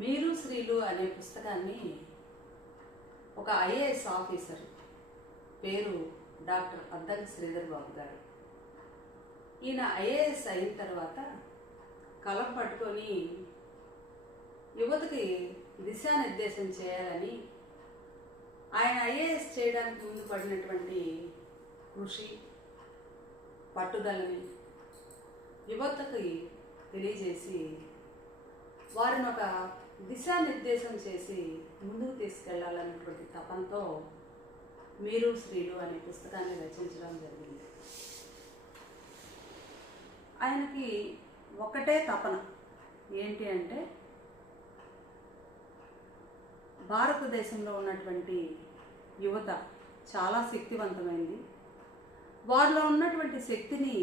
మీరు శ్రీలు అనే పుస్తకాన్ని ఒక ఐఏఎస్ ఆఫీసర్ పేరు డాక్టర్ అద్దంకి శ్రీధర్ బాబు గారు, ఈయన ఐఏఎస్ అయిన తర్వాత కలం పట్టుకొని యువతకి దిశానిర్దేశం చేయాలని ఆయన ఐఏఎస్ చేయడానికి ముందు పడినటువంటి కృషి పట్టుదలని యువతకి తెలియజేసి వారిని ఒక దిశానిర్దేశం చేసి ముందుకు తీసుకెళ్లాలన్నటువంటి తపంతో మీరు శ్రీలు అనే పుస్తకాన్ని రచించడం జరిగింది. ఆయనకి ఒకటే తపన ఏంటి అంటే భారతదేశంలో ఉన్నటువంటి యువత చాలా శక్తివంతమైంది, వారిలో ఉన్నటువంటి శక్తిని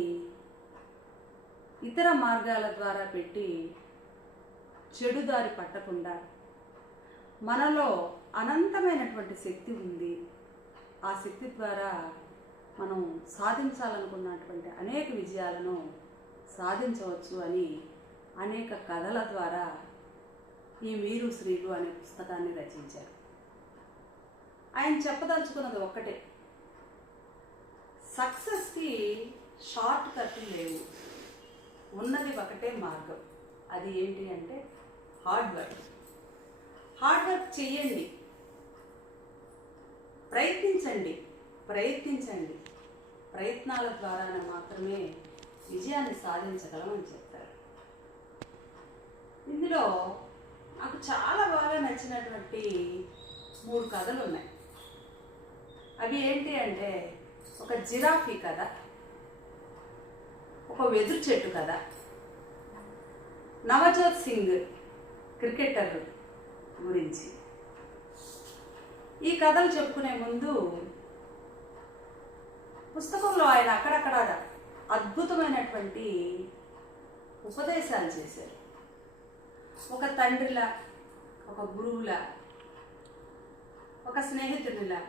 ఇతర మార్గాల ద్వారా పెట్టి చెడుదారి పట్టకుండా మనలో అనంతమైనటువంటి శక్తి ఉంది, ఆ శక్తి ద్వారా మనం సాధించాలనుకున్నటువంటి అనేక విజయాలను సాధించవచ్చు అని అనేక కథల ద్వారా ఈ మీరు శ్రీలు అనే పుస్తకాన్ని రచించారు. ఆయన చెప్పదలుచుకున్నది ఒక్కటే, సక్సెస్కి షార్ట్ కట్లు లేవు, ఉన్నది ఒకటే మార్గం. అది ఏంటి అంటే హార్డ్ వర్క్ చెయ్యండి, ప్రయత్నించండి, ప్రయత్నాల ద్వారా మాత్రమే విజయాన్ని సాధించగలమని చెప్తారు. ఇందులో నాకు చాలా బాగా నచ్చినటువంటి 3 కథలు ఉన్నాయి. అవి ఏంటి అంటే ఒక జిరాఫీ కథ, ఒక వెదురు చెట్టు కథ, నవజోత్ సింగ్ క్రికెటర్ గురించి. ఈ కథలు చెప్పుకునే ముందు పుస్తకంలో ఆయన అక్కడక్కడ అద్భుతమైనటువంటి ఉపదేశాలు చేశారు. ఒక తండ్రిలా, ఒక గురువులా, ఒక స్నేహితుడిలా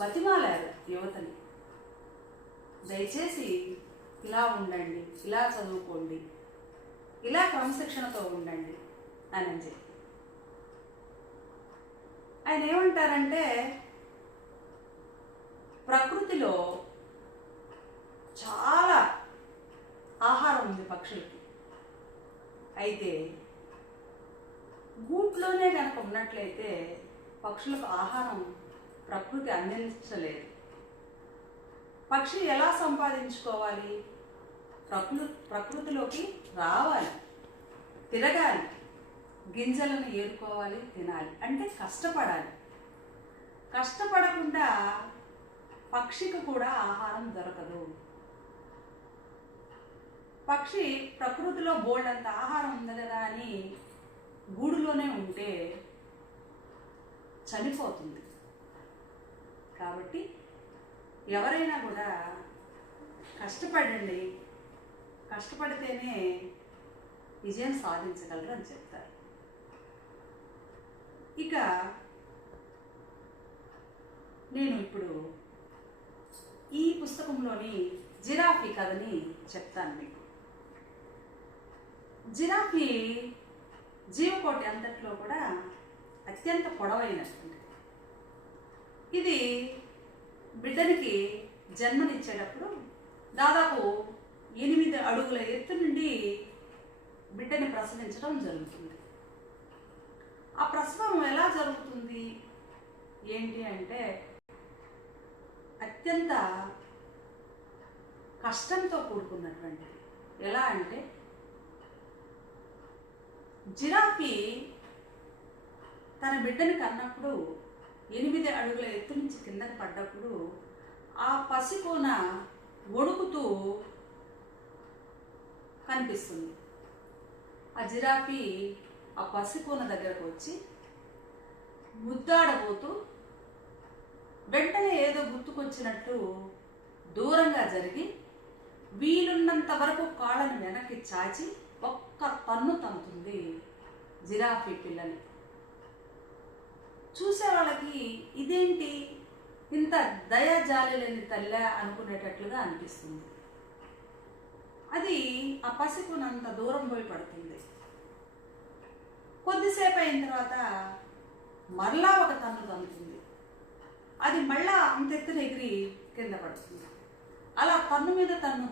బతిమాలారు యువతని. దయచేసి ఇలా ఉండండి, ఇలా చదువుకోండి, ఇలా క్రమశిక్షణతో ఉండండి అని చెప్పి. ఆయన ఏమంటారంటే ప్రకృతిలో చాలా ఆహారం ఉంది పక్షులకి, అయితే గూట్లోనే కనుక ఉన్నట్లయితే పక్షులకు ఆహారం ప్రకృతి అందించలేదు. పక్షి ఎలా సంపాదించుకోవాలి? ప్రకృతిలోకి రావాలి, తిరగాలి, గింజలను ఏరుకోవాలి, తినాలి, అంటే కష్టపడాలి. కష్టపడకుండా పక్షికి కూడా ఆహారం దొరకదు. పక్షి ప్రకృతిలో బోల్డంత ఆహారం ఉంది కదా అని గూడులోనే ఉంటే చనిపోతుంది. కాబట్టి ఎవరైనా కూడా కష్టపడండి, కష్టపడితేనే విజయం సాధించగలరు అని చెప్తారు. ఇక నేను ఇప్పుడు ఈ పుస్తకంలోని జిరాఫీ కథని చెప్తాను మీకు. జిరాఫీ జీవకోటి అంతట్లో కూడా అత్యంత పొడవైనటువంటి ఇది బిడ్డనికి జన్మనిచ్చేటప్పుడు దాదాపు 8 అడుగుల ఎత్తు నుండి బిడ్డని ప్రసవించడం జరుగుతుంది. ఆ ప్రసవం ఎలా జరుగుతుంది ఏంటి అంటే అత్యంత కష్టంతో కూడుకున్నటువంటిది. ఎలా అంటే జిరాఫీ తన బిడ్డని కన్నప్పుడు 8 అడుగుల ఎత్తు నుంచి కిందకి పడ్డప్పుడు ఆ పసికోన ఒడుకుతూ కనిపిస్తుంది. ఆ జిరాఫీ ఆ పసికోన దగ్గరకు వచ్చి ముద్దాడబోతూ వెంటనే ఏదో గుర్తుకొచ్చినట్టు దూరంగా జరిగి వీలున్నంత వరకు కాళ్ళను వెనక్కి చాచి ఒక్క తన్ను తంతుంది జిరాఫీ పిల్లని. చూసే వాళ్ళకి ఇదేంటి ఇంత దయాజాలి లేని తల్లి అనుకునేటట్లుగా అనిపిస్తుంది. అది ఆ పసికునంత దూరం పోయి పడుతుంది. కొద్దిసేపు అయిన తర్వాత మరలా ఒక తన్ను తన్నుతుంది. అది మళ్ళా అంత ఎత్తున ఎగిరి కింద పడుతుంది. అలా తన్ను మీద తన్ను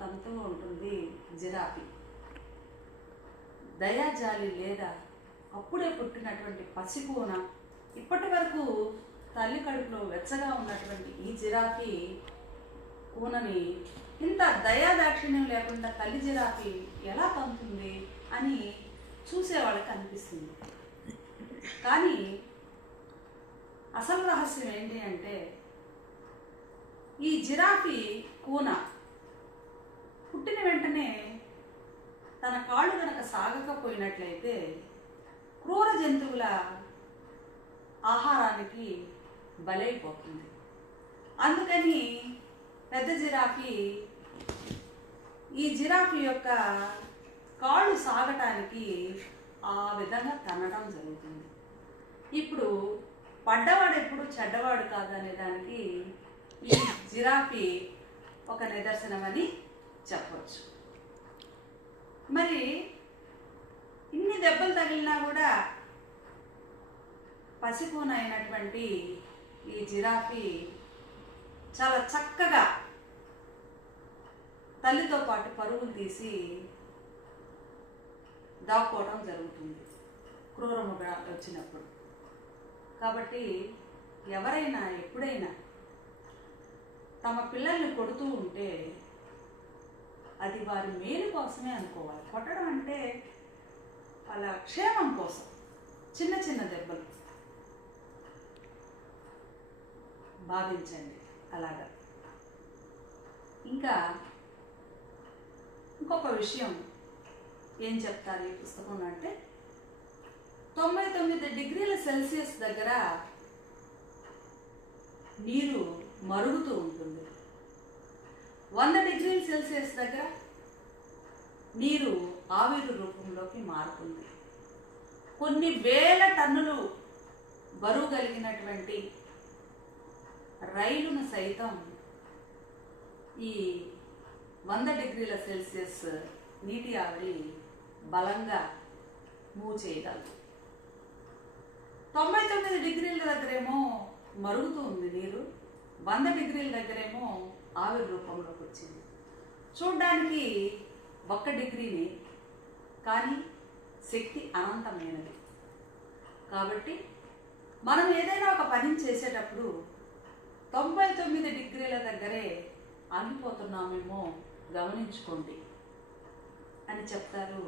తన్నుతూ ఉంటుంది జిరాఫీ. దయాజాలి లేదా అప్పుడే పుట్టినటువంటి పసికూన ఇప్పటి వరకు తల్లి కడుపులో వెచ్చగా ఉన్నటువంటి ఈ జిరాఫీ కూనని ఇంత దయాదాక్షిణ్యం లేకుండా తల్లి జిరాఫీ ఎలా పంపుతుంది అని చూసేవాళ్ళకి అనిపిస్తుంది. కానీ అసలు రహస్యం ఏంటి అంటే, ఈ జిరాఫీ కూన పుట్టిన వెంటనే తన కాళ్ళు కనుక సాగకపోయినట్లయితే క్రూర జంతువుల ఆహారానికి బలైపోతుంది. అందుకని పెద్ద జిరాఫీ ఈ జిరాఫీ యొక్క కాళ్ళు సాగటానికి ఆ విధంగా తన్నడం జరుగుతుంది. ఇప్పుడు పడ్డవాడు ఎప్పుడు చెడ్డవాడు కాదనే దానికి ఈ జిరాఫీ ఒక నిదర్శనమని చెప్పవచ్చు. మరి ఇన్ని దెబ్బలు తగిలినా కూడా పసికూన అయినటువంటి ఈ జిరాఫీ చాలా చక్కగా తల్లితో పాటు పరుగులు తీసి దాక్కోవడం జరుగుతుంది క్రూరముగా వచ్చినప్పుడు. కాబట్టి ఎవరైనా ఎప్పుడైనా తమ పిల్లల్ని కొడుతూ ఉంటే అది వారి మేలు కోసమే అనుకోవాలి. కొట్టడం అంటే వాళ్ళ క్షేమం కోసం, చిన్న చిన్న దెబ్బలు భావించండి అలాగా. ఇంకా ఇంకొక విషయం ఏం చెప్తారు ఈ పుస్తకంలో అంటే, 99 డిగ్రీల సెల్సియస్ దగ్గర నీరు మరుగుతూ ఉంటుంది. 100 డిగ్రీల సెల్సియస్ దగ్గర నీరు ఆవిరి రూపంలోకి మారుతుంది. కొన్ని వేల టన్నులు బరువు కలిగినటువంటి రైలును సైతం ఈ 100 డిగ్రీల సెల్సియస్ నీటి ఆవిరి బలంగా మూవ్ చేయగలదు. 99 డిగ్రీల దగ్గరేమో మరుగుతూ ఉంది నీరు, 100 డిగ్రీల దగ్గరేమో ఆవిరి రూపంలోకి వచ్చింది. చూడ్డానికి 1 డిగ్రీని, కానీ శక్తి అనంతమైనది. కాబట్టి మనం ఏదైనా ఒక పని చేసేటప్పుడు 99 డిగ్రీల దగ్గరే ఆగిపోతున్నామేమో గమనించుకోండి అని చెప్తారు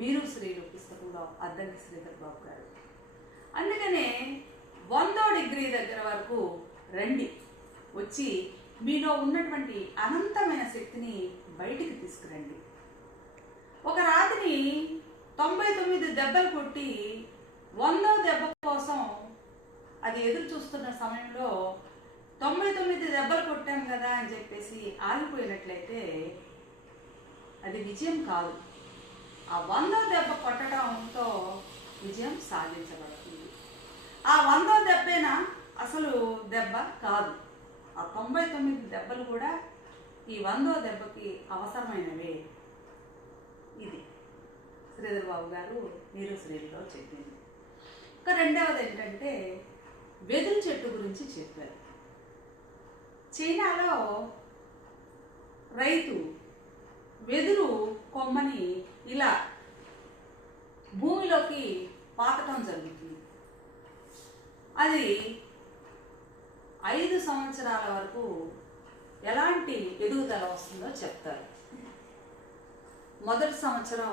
మీరు శ్రీలు పుస్తకంలో అద్దంకి శ్రీధర్ బాబు గారు. అందుకనే 100వ డిగ్రీ దగ్గర వరకు రండి, వచ్చి మీలో ఉన్నటువంటి అనంతమైన శక్తిని బయటికి తీసుకురండి. ఒక రాతిని 99 దెబ్బలు కొట్టి 100వ దెబ్బ కోసం అది ఎదురు చూస్తున్న సమయంలో 99 దెబ్బలు కొట్టాం కదా అని చెప్పేసి ఆగిపోయినట్లయితే అది విజయం కాదు. ఆ 100వ దెబ్బ కొట్టడంతో విజయం సాధించబడుతుంది. ఆ 100వ దెబ్బేనా అసలు దెబ్బ కాదు. ఆ 99 దెబ్బలు కూడా ఈ 100వ దెబ్బకి అవసరమైనవే. ఇది శ్రీధర్ బాబు గారు మీరు శ్రీలో చెప్పింది. ఇంకా రెండవది ఏంటంటే, వెదురు చెట్టు గురించి చెప్పారు. చైనాలో రైతు వెదురు కొమ్మని ఇలా భూమిలోకి పాతటం జరుగుతుంది. అది 5 సంవత్సరాల వరకు ఎలాంటి ఎదుగుదల వస్తుందో చెప్తారు. మొదటి సంవత్సరం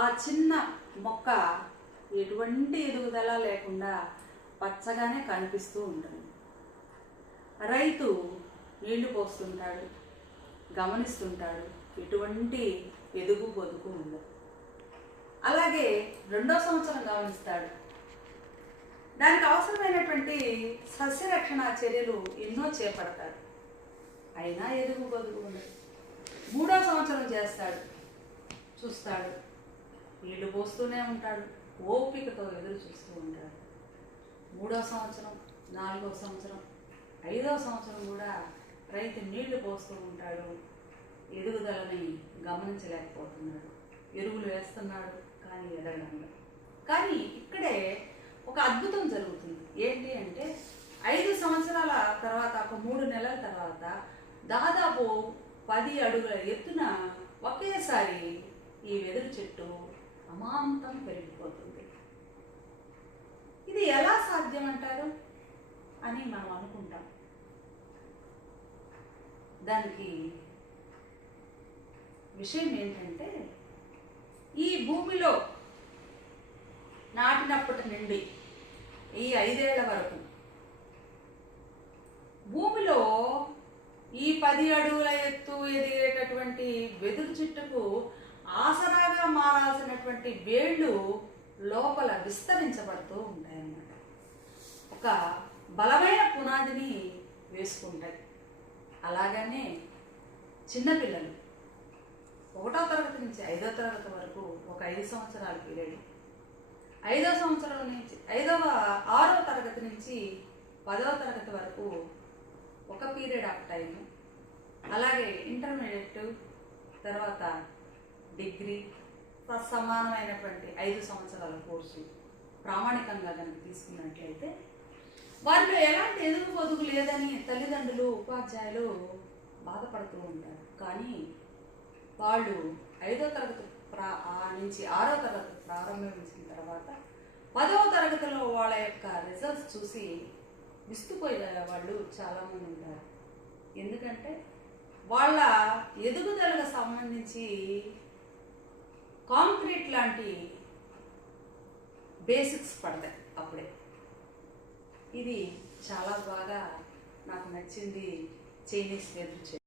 ఆ చిన్న మొక్క ఎటువంటి ఎదుగుదల లేకుండా పచ్చగానే కనిపిస్తూ ఉంటుంది. రైతు నీళ్లు పోస్తుంటాడు, గమనిస్తుంటాడు, ఎటువంటి ఎదుగు పొదుగు ఉండదు. అలాగే 2వ సంవత్సరం గమనిస్తాడు, దానికి అవసరమైనటువంటి సస్యరక్షణ చర్యలు ఎన్నో చేపడతాడు, అయినా ఎదుగు పొదుగు ఉండదు. 3వ సంవత్సరం చేస్తాడు, చూస్తాడు, నీళ్లు పోస్తూనే ఉంటాడు, ఓపికతో ఎదురు చూస్తూ ఉంటాడు. 3వ సంవత్సరం, 4వ సంవత్సరం, 5వ సంవత్సరం కూడా రైతు నీళ్లు పోస్తూ ఉంటాడు, ఎదుగుదలని గమనించలేకపోతున్నాడు. ఎరువులు వేస్తున్నాడు కానీ ఎదగడంలో. కానీ ఇక్కడే ఒక అద్భుతం జరుగుతుంది. ఏంటి అంటే 5 సంవత్సరాల తర్వాత, ఒక 3 నెలల తర్వాత దాదాపు 10 అడుగుల ఎత్తున ఒకేసారి ఈ వెదురు చెట్టు అమాంతం పెరిగిపోతుంది. ఇది ఎలా సాధ్యం అంటారు అని మనం అనుకుంటాం. దానికి విషయం ఏంటంటే, ఈ భూమిలో నాటినప్పటి నుండి ఈ 5 ఏళ్ల వరకు భూమిలో ఈ 10 అడుగుల ఎత్తు ఎదిగేటటువంటి వెదురు చెట్టుకు ఆసరాగా మారాల్సినటువంటి వేళ్ళు లోపల విస్తరించబడుతూ ఉంటాయన్నమాట. ఒక బలమైన పునాదిని వేసుకుంటాయి. అలాగనే చిన్నపిల్లలు 1వ తరగతి నుంచి 5వ తరగతి వరకు ఒక 5 సంవత్సరాల పీరియడ్, 6వ తరగతి నుంచి 10వ తరగతి వరకు ఒక పీరియడ్ ఆఫ్ టైం, అలాగే ఇంటర్మీడియట్ తర్వాత డిగ్రీ సమానమైనటువంటి 5 సంవత్సరాల కోర్సు ప్రామాణికంగా కనుక తీసుకున్నట్లయితే వారిలో ఎలాంటి ఎదుగు పొదుగు లేదని తల్లిదండ్రులు, ఉపాధ్యాయులు బాధపడుతూ ఉంటారు. కానీ వాళ్ళు 5వ తరగతి నుంచి 6వ తరగతి ప్రారంభించిన తర్వాత 10వ తరగతిలో వాళ్ళ యొక్క రిజల్ట్స్ చూసి విస్తుపోయే వాళ్ళు చాలామంది ఉంటారు. ఎందుకంటే వాళ్ళ ఎదుగుదలకు సంబంధించి కాంక్రీట్ లాంటి బేసిక్స్ పడతాయి అప్పుడే. ఇది చాలా బాగా నాకు నచ్చింది చైనీస్ వెదురు చెట్టు.